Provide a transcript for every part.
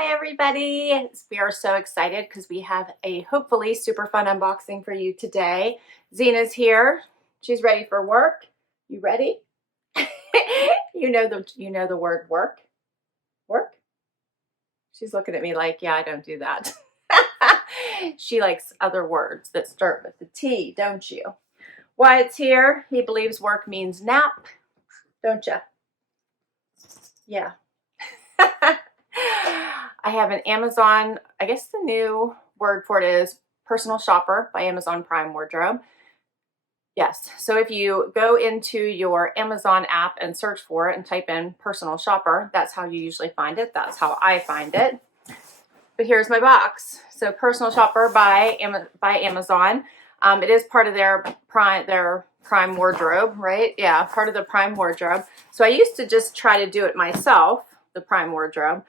Hi everybody! We are so excited because we have a hopefully super fun unboxing for you today. Zena's here. She's ready for work. You ready? You know the word work. Work? She's looking at me like, yeah, I don't do that. She likes other words that start with the T, don't you? Wyatt's here. He believes work means nap, don't you? Yeah. I have an Amazon, I guess the new word for it is personal shopper by Amazon Prime Wardrobe. Yes, so if you go into your Amazon app and search for it and type in personal shopper, that's how you usually find it. That's how I find it. But here's my box. So personal shopper by Amazon. It is part of their Prime Wardrobe, right? Yeah, part of the Prime Wardrobe. So I used to just try to do it myself, the Prime Wardrobe.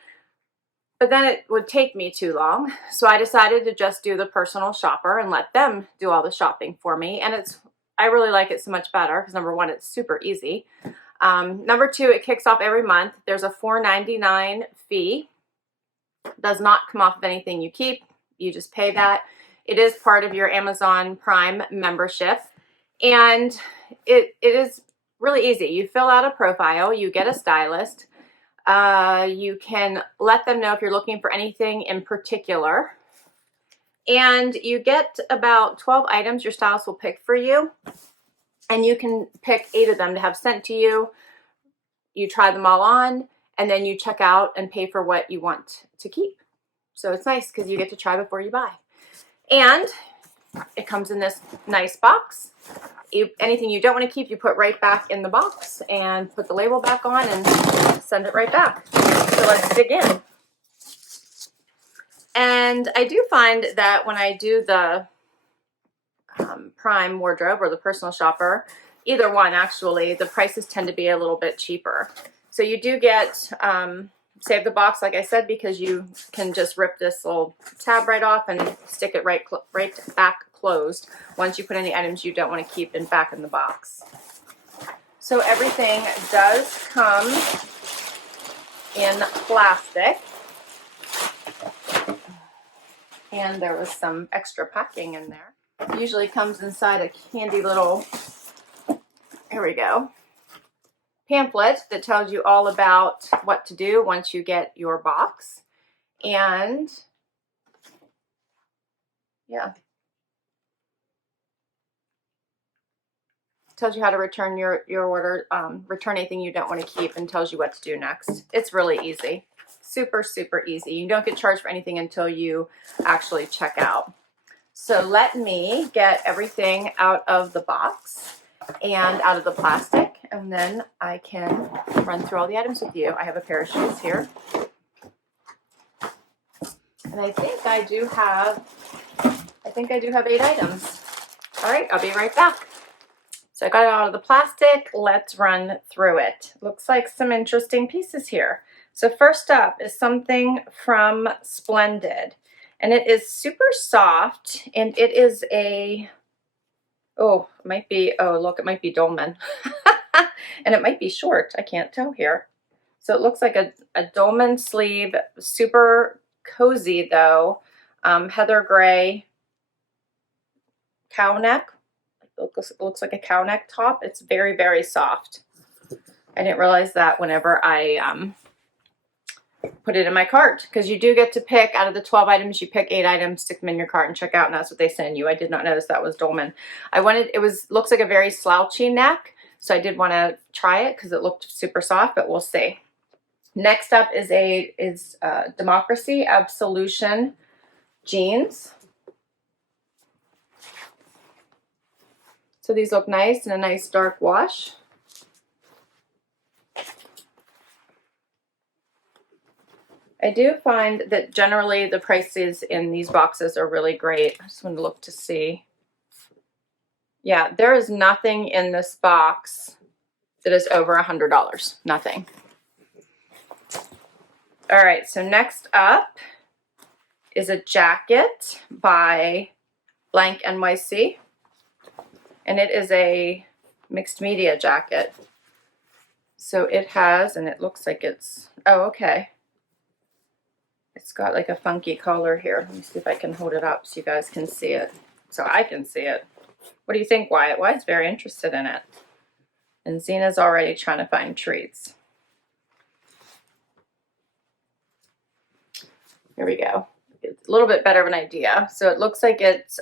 But then it would take me too long. So I decided to just do the personal shopper and let them do all the shopping for me. And I really like it so much better because number one, it's super easy. Number two, it kicks off every month. There's a $4.99 fee. It does not come off of anything you keep. You just pay that. It is part of your Amazon Prime membership. And it is really easy. You fill out a profile, you get a stylist. You can let them know if you're looking for anything in particular. And you get about 12 items your stylist will pick for you. And you can pick 8 of them to have sent to you. You try them all on, and then you check out and pay for what you want to keep. So it's nice because you get to try before you buy. And it comes in this nice box. Anything you don't want to keep, you put right back in the box and put the label back on and send it right back. So let's dig in. And I do find that when I do the Prime Wardrobe or the personal shopper, either one actually, the prices tend to be a little bit cheaper. So you do get, save the box like I said, because you can just rip this little tab right off and stick it right back closed once you put any items you don't want to keep back in the box. So everything does come in plastic. And there was some extra packing in there. It usually comes inside a handy little, here we go, pamphlet that tells you all about what to do once you get your box. And yeah, tells you how to return your order, return anything you don't want to keep, and tells you what to do next. It's really easy. Super, super easy. You don't get charged for anything until you actually check out. So let me get everything out of the box and out of the plastic, and then I can run through all the items with you. I have a pair of shoes here. And I think I do have 8 items. All right, I'll be right back. So I got it out of the plastic. Let's run through it. Looks like some interesting pieces here. So first up is something from Splendid. And it is super soft, and it is a, oh, it might be, oh, look, it might be dolman. And it might be short. I can't tell here. So it looks like a dolman sleeve, super cozy though. Heather gray cow neck. It looks like a cow neck top. It's very, very soft. I didn't realize that whenever I put it in my cart, because you do get to pick out of the 12 items, you pick 8 items, stick them in your cart and check out, and that's what they send you. I did not notice that was dolman. Looks like a very slouchy neck, so I did want to try it because it looked super soft, but we'll see. Next up is Democracy Absolution jeans. So these look nice in a nice dark wash. I do find that generally the prices in these boxes are really great. I just want to look to see. Yeah, there is nothing in this box that is over $100. Nothing. All right, so next up is a jacket by Blank NYC. And it is a mixed media jacket. So it has, and it looks like it's, oh, okay. It's got like a funky color here. Let me see if I can hold it up so you guys can see it. So I can see it. What do you think, Wyatt? Wyatt's very interested in it. And Zena's already trying to find treats. Here we go. It's a little bit better of an idea. So it looks like it's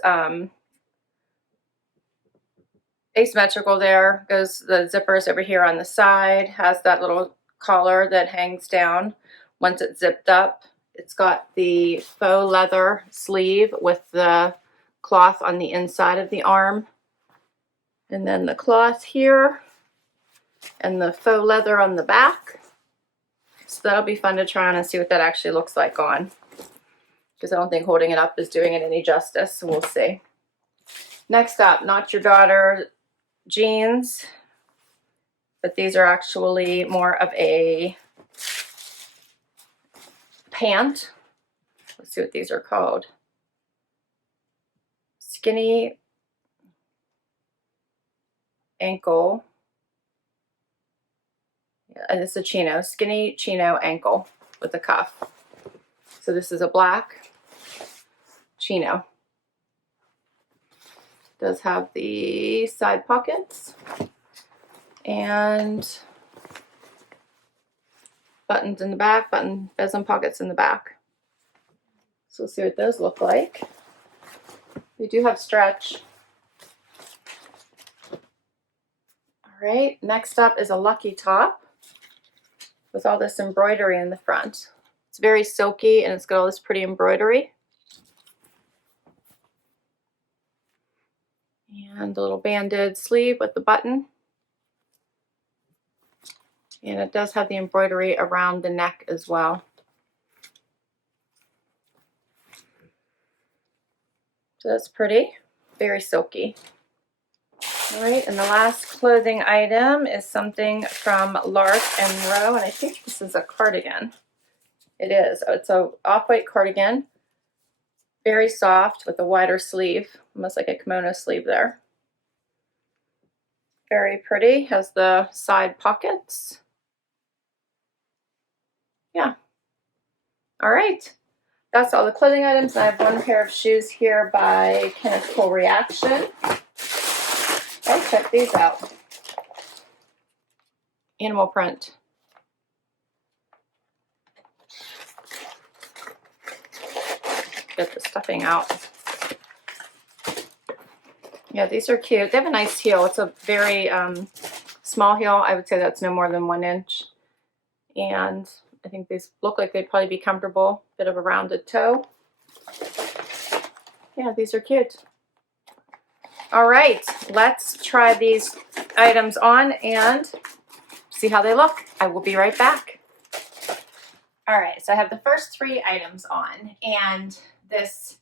asymmetrical there. Goes the zippers over here on the side. Has that little collar that hangs down once it's zipped up. It's got the faux leather sleeve with the cloth on the inside of the arm. And then the cloth here and the faux leather on the back. So that'll be fun to try on and see what that actually looks like on. Because I don't think holding it up is doing it any justice, so we'll see. Next up, Not Your Daughter jeans. But these are actually more of a pant. Let's see what these are called. Skinny ankle. Yeah, it's a chino. Skinny chino ankle with a cuff. So this is a black chino. Does have the side pockets and buttons in the back, bezel pockets in the back. So we'll see what those look like. They do have stretch. All right, next up is a Lucky top with all this embroidery in the front. It's very silky and it's got all this pretty embroidery. And a little banded sleeve with the button. And it does have the embroidery around the neck as well. So that's pretty, very silky. All right, and the last clothing item is something from Lark and Row, and I think this is a cardigan. It is. It's a off-white cardigan, very soft with a wider sleeve, almost like a kimono sleeve there. Very pretty, has the side pockets. Yeah. All right. That's all the clothing items. I have one pair of shoes here by Kenneth Cole Reaction. Okay, check these out. Animal print. Get the stuffing out. Yeah, these are cute. They have a nice heel. It's a very small heel. I would say that's no more than 1 inch. And I think these look like they'd probably be comfortable. Bit of a rounded toe. Yeah, these are cute. All right, let's try these items on and see how they look. I will be right back. All right, so I have the first 3 items on, and this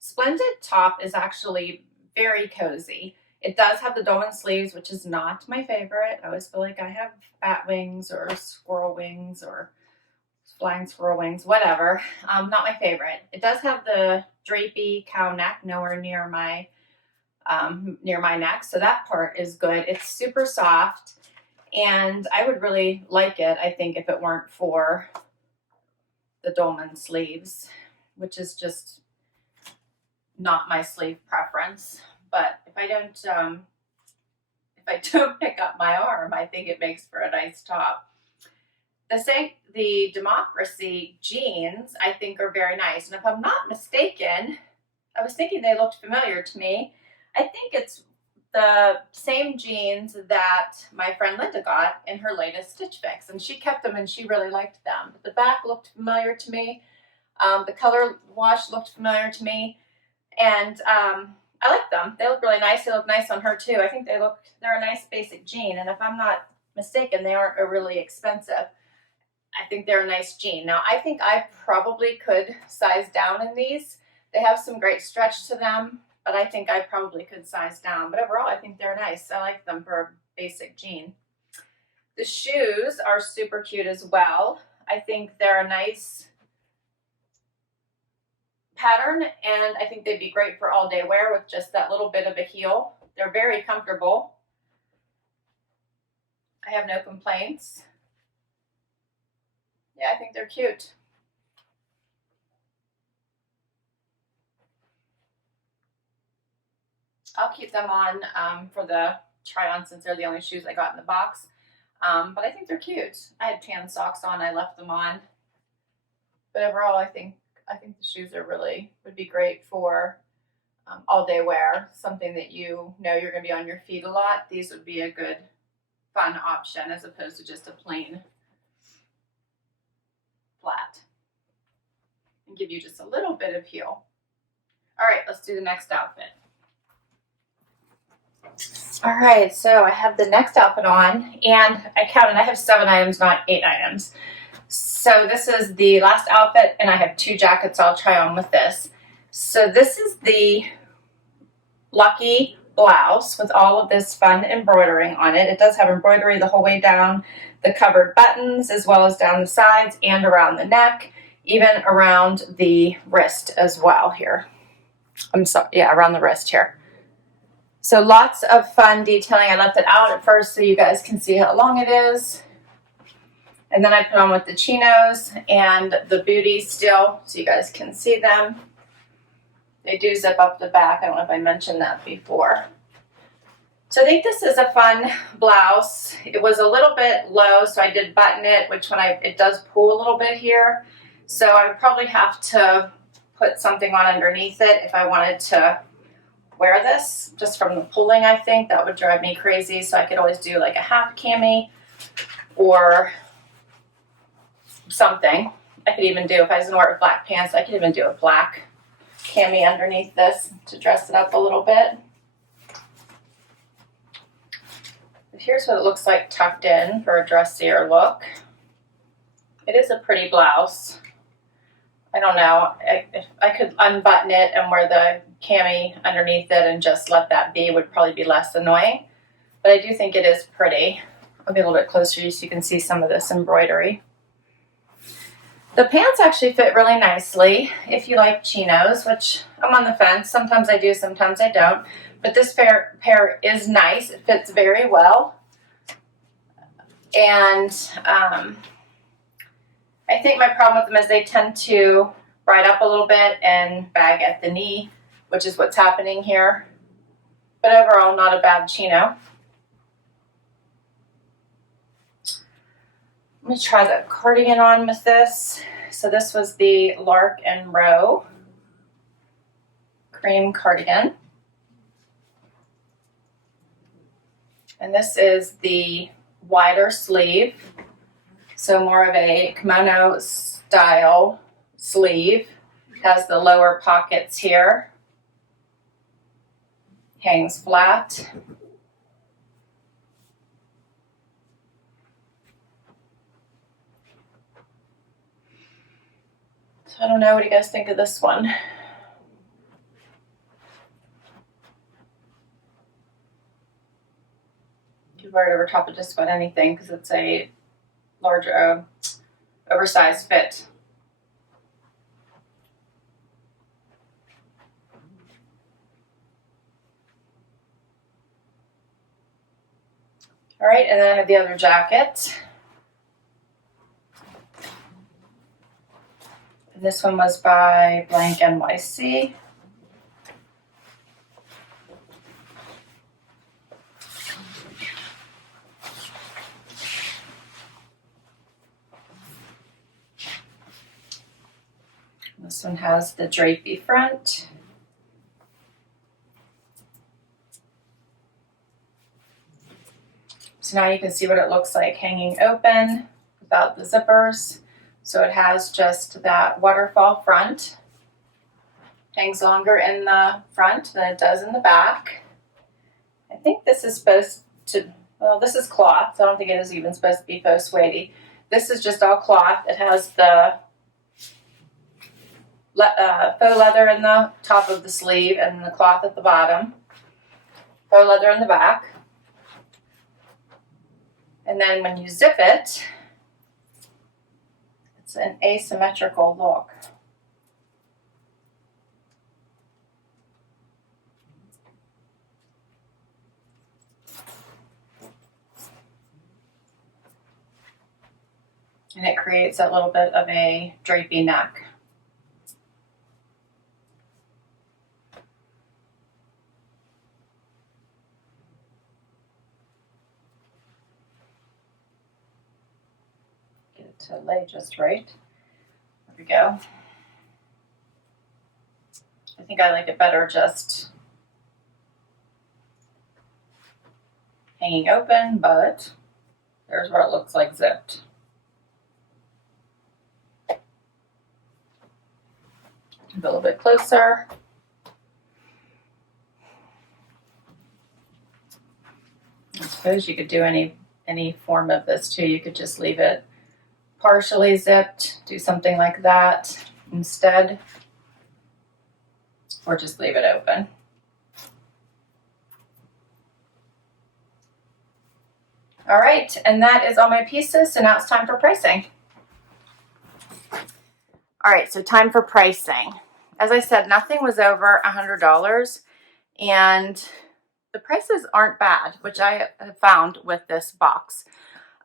splendid top is actually very cozy. It does have the dolman sleeves, which is not my favorite. I always feel like I have bat wings or squirrel wings or flying squirrel wings, whatever. Not my favorite. It does have the drapey cow neck, nowhere near my neck, so that part is good. It's super soft, and I would really like it, I think, if it weren't for the dolman sleeves, which is just not my sleeve preference. But if I don't pick up my arm, I think it makes for a nice top. The Democracy jeans, I think, are very nice. And if I'm not mistaken, I was thinking they looked familiar to me. I think it's the same jeans that my friend Linda got in her latest Stitch Fix. And she kept them and she really liked them. But the back looked familiar to me. The color wash looked familiar to me. And I like them. They look really nice. They look nice on her too. I think they're a nice basic jean. And if I'm not mistaken, they aren't really expensive. I think they're a nice jean. Now, I think I probably could size down in these. They have some great stretch to them, but I think I probably could size down. But overall, I think they're nice. I like them for a basic jean. The shoes are super cute as well. I think they're a nice pattern, and I think they'd be great for all day wear with just that little bit of a heel. They're very comfortable. I have no complaints. Yeah, I think they're cute. I'll keep them on for the try on since they're the only shoes I got in the box. But I think they're cute. I had tan socks on, I left them on. But overall, I think the shoes are would be great for all day wear. Something that you know you're going to be on your feet a lot. These would be a good, fun option as opposed to just a plain flat. And give you just a little bit of heel. All right, let's do the next outfit. All right, so I have the next outfit on, and I counted, I have 7 items, not 8 items. So this is the last outfit, and I have 2 jackets I'll try on with this. So this is the Lucky blouse with all of this fun embroidering on it. It does have embroidery the whole way down the covered buttons, as well as down the sides and around the neck, even around the wrist as well here. I'm sorry, yeah, around the wrist here. So lots of fun detailing. I left it out at first so you guys can see how long it is. And then I put on with the chinos and the booties still so you guys can see them. They do zip up the back. I don't know if I mentioned that before. So I think this is a fun blouse. It was a little bit low, so I did button it, which it does pull a little bit here. So I would probably have to put something on underneath it if I wanted to wear this, just from the pulling. I think that would drive me crazy. So I could always do like a half cami or something. I could even do, if I was gonna wear it with black pants, I could even do a black cami underneath this to dress it up a little bit. But here's what it looks like tucked in for a dressier look. It is a pretty blouse. I don't know, if I could unbutton it and wear the cami underneath it and just let that be, would probably be less annoying. But I do think it is pretty. I'll be a little bit closer so you can see some of this embroidery. The pants actually fit really nicely if you like chinos, which I'm on the fence. Sometimes I do, sometimes I don't. But this pair is nice. It fits very well. And I think my problem with them is they tend to ride up a little bit and bag at the knee, which is what's happening here. But overall, not a bad chino. Let me try the cardigan on with this. So this was the Lark and Row cream cardigan. And this is the wider sleeve. So more of a kimono style sleeve. Has the lower pockets here. Hangs flat. So I don't know, what do you guys think of this one? You can wear it over top of just about anything because it's a large, oversized fit. All right, and then I have the other jacket. This one was by Blank NYC. This one has the drapey front. So now you can see what it looks like hanging open without the zippers. So it has just that waterfall front. Hangs longer in the front than it does in the back. I think this is supposed to, well, this is cloth, so I don't think it is even supposed to be faux suede. This is just all cloth. It has the faux leather in the top of the sleeve and the cloth at the bottom. Faux leather in the back. And then when you zip it, it's an asymmetrical look. And it creates a little bit of a drapey neck. to lay just right. There we go. I think I like it better just hanging open, but there's what it looks like zipped. A little bit closer. I suppose you could do any form of this too. You could just leave it partially zipped, do something like that instead, or just leave it open. All right, and that is all my pieces, so now it's time for pricing. All right, so time for pricing. As I said, nothing was over $100, and the prices aren't bad, which I have found with this box,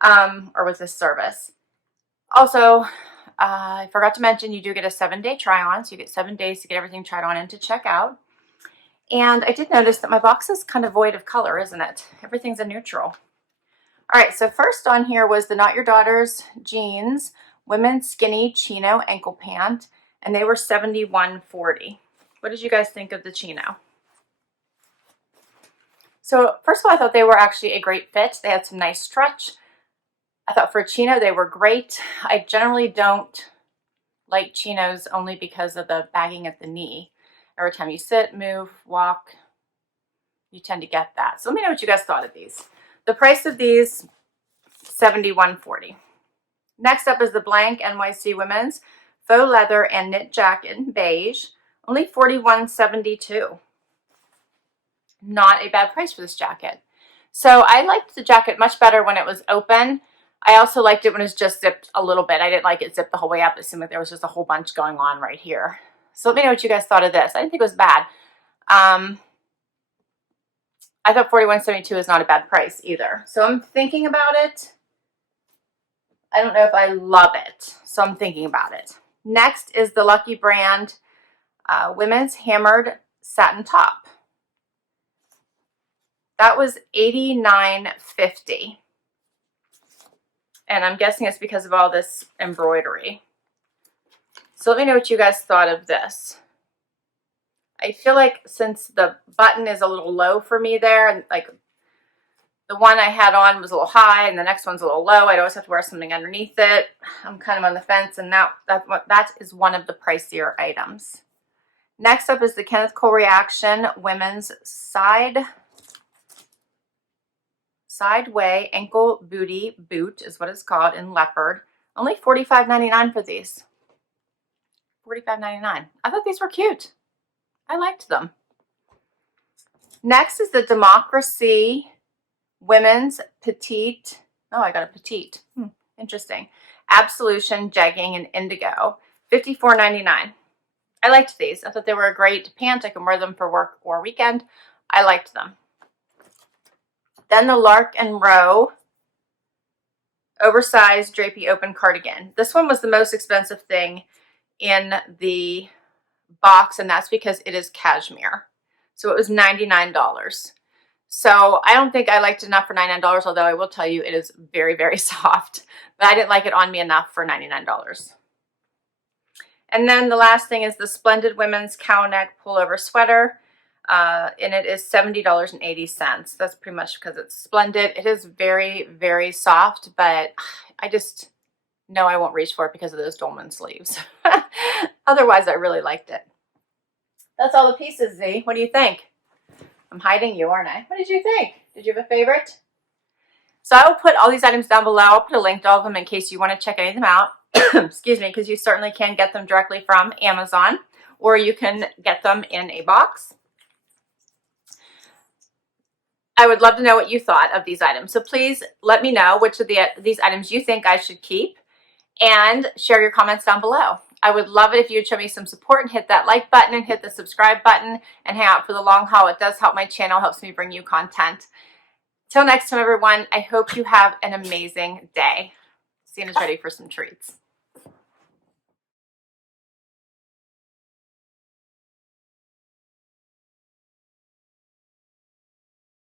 or with this service. Also, I forgot to mention you do get a 7-day try-on, so you get 7 days to get everything tried on and to check out. And I did notice that my box is kind of void of color, isn't it? Everything's a neutral. All right, so first on here was the Not Your Daughter's jeans, women's skinny chino ankle pant, and they were $71.40. What did you guys think of the chino? So first of all, I thought they were actually a great fit. They had some nice stretch. I thought for a chino, they were great. I generally don't like chinos only because of the bagging at the knee. Every time you sit, move, walk, you tend to get that. So let me know what you guys thought of these. The price of these, $71.40. Next up is the blank NYC women's faux leather and knit jacket in beige, only $41.72. Not a bad price for this jacket. So I liked the jacket much better when it was open. I also liked it when it was just zipped a little bit. I didn't like it zipped the whole way up. It seemed like there was just a whole bunch going on right here. So let me know what you guys thought of this. I didn't think it was bad. I thought $41.72 is not a bad price either. So I'm thinking about it. I don't know if I love it, so I'm thinking about it. Next is the Lucky Brand women's hammered satin top. That was $89.50. And I'm guessing it's because of all this embroidery. So let me know what you guys thought of this. I feel like since the button is a little low for me there, and like the one I had on was a little high and the next one's a little low, I'd always have to wear something underneath it. I'm kind of on the fence, and that is one of the pricier items. Next up is the Kenneth Cole Reaction women's sideway ankle booty boot is what it's called, in leopard. Only $45.99 for these. $45.99. I thought these were cute. I liked them. Next is the Democracy women's petite. Oh, I got a petite. Interesting. Absolution jegging in indigo. $54.99. I liked these. I thought they were a great pant. I can wear them for work or weekend. I liked them. Then the Lark and Row oversized drapey open cardigan. This one was the most expensive thing in the box, and that's because it is cashmere. So it was $99. So I don't think I liked it enough for $99, although I will tell you it is very, very soft. But I didn't like it on me enough for $99. And then the last thing is the Splendid women's cow neck pullover sweater. And it is $70.80. That's pretty much because it's Splendid. It is very, very soft, but I just know I won't reach for it because of those dolman sleeves. Otherwise, I really liked it. That's all the pieces, Z. What do you think? I'm hiding you, aren't I? What did you think? Did you have a favorite? So I will put all these items down below. I'll put a link to all of them in case you want to check any of them out. Excuse me, because you certainly can get them directly from Amazon, or you can get them in a box. I would love to know what you thought of these items. So please let me know which of these items you think I should keep, and share your comments down below. I would love it if you would show me some support and hit that like button and hit the subscribe button and hang out for the long haul. It does help my channel, helps me bring you content. Till next time, everyone, I hope you have an amazing day. Sina's ready for some treats.